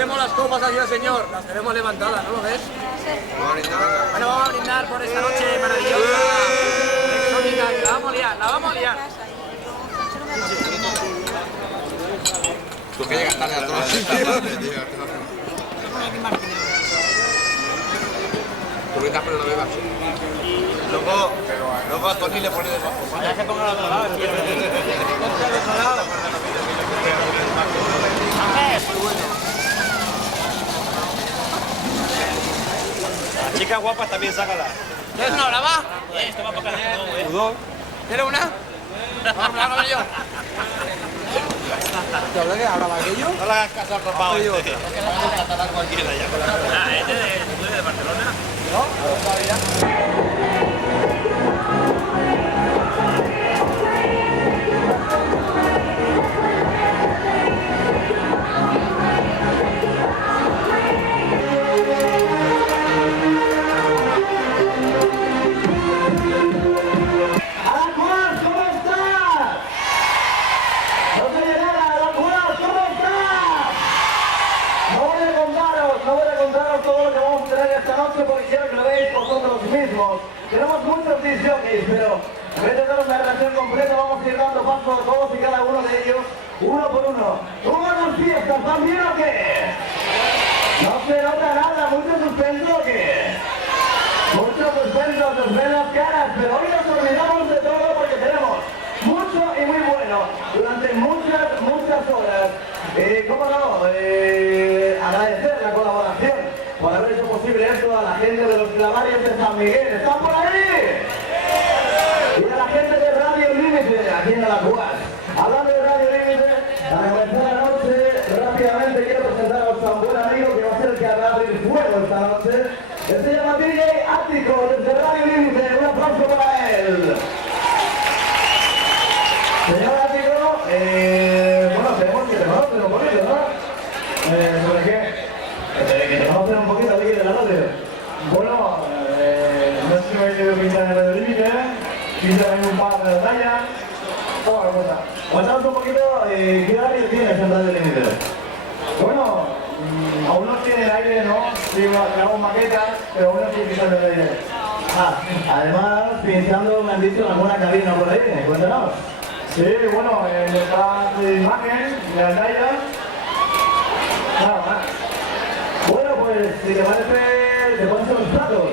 brindemos las copas hacia el Señor. Las tenemos levantadas, ¿no lo ves? Bueno, vamos a brindar por esta noche maravillosa, exótica, que la vamos a liar, la vamos a liar. Tú que llegas tarde a todas estas tardes, tío. Tú brindas pero no bebas. Luego a Tony le pone debajo. Ya se ponga al otro lado, tío. Ponte al otro lado. Muy bueno. Las chicas guapas también sácala. ¿Tienes una brava? Esto va para acá. ¿Tienes una? Vamos a hablar yo. ¿Te hablé que hablaba aquello? No le hagas caso al copado. Otra. Cualquiera ya. Ah, este de Barcelona. ¿No? Todavía. Porque quiero que lo veáis vosotros mismos. Tenemos muchos disjockeys, pero en vez de daros la relación completa, vamos a ir dando paso a todos y cada uno de ellos, uno por uno. ¿Cómo van las fiestas? ¿Van bien o qué? No se nota nada, mucho suspenso o qué? Mucho suspenso, os ven las caras, pero hoy nos olvidamos de todo porque tenemos mucho y muy bueno durante muchas horas. ¿Cómo no? Agradecer la colaboración por haber hecho posible esto a la gente de los clavarios de San Miguel. ¿Están por ahí? Y a la gente de Radio Límite, aquí en Alajuas. Hablando de Radio Límite, para comenzar la noche, rápidamente quiero presentaros a un buen amigo que va a ser el que va a abrir fuego esta noche. Él se llama DJ Ático, desde Radio Límite. Un aplauso para él. Señor Ático, bueno, tenemos que reconocer un poquito, ¿no? ¿Sobre qué? Que te vamos a hacer un poquito aquí de la radio. Bueno, no sé si me he querido pinchar en Radio Límite, pinchar en un par de batalla. ¿Cómo la cosa? Cuéntanos un poquito, ¿qué horario tienes en Radio Límite? Bueno, aún no tiene el aire, ¿no? Sí, grabamos maquetas, pero aún no estoy pinchando el aire. Además, pinchando me han dicho en alguna cabina por ahí, cuéntanos. Sí, bueno, en el detrás de imagen, de la talla. Nada más. Bueno, pues si te parece, te pones los platos.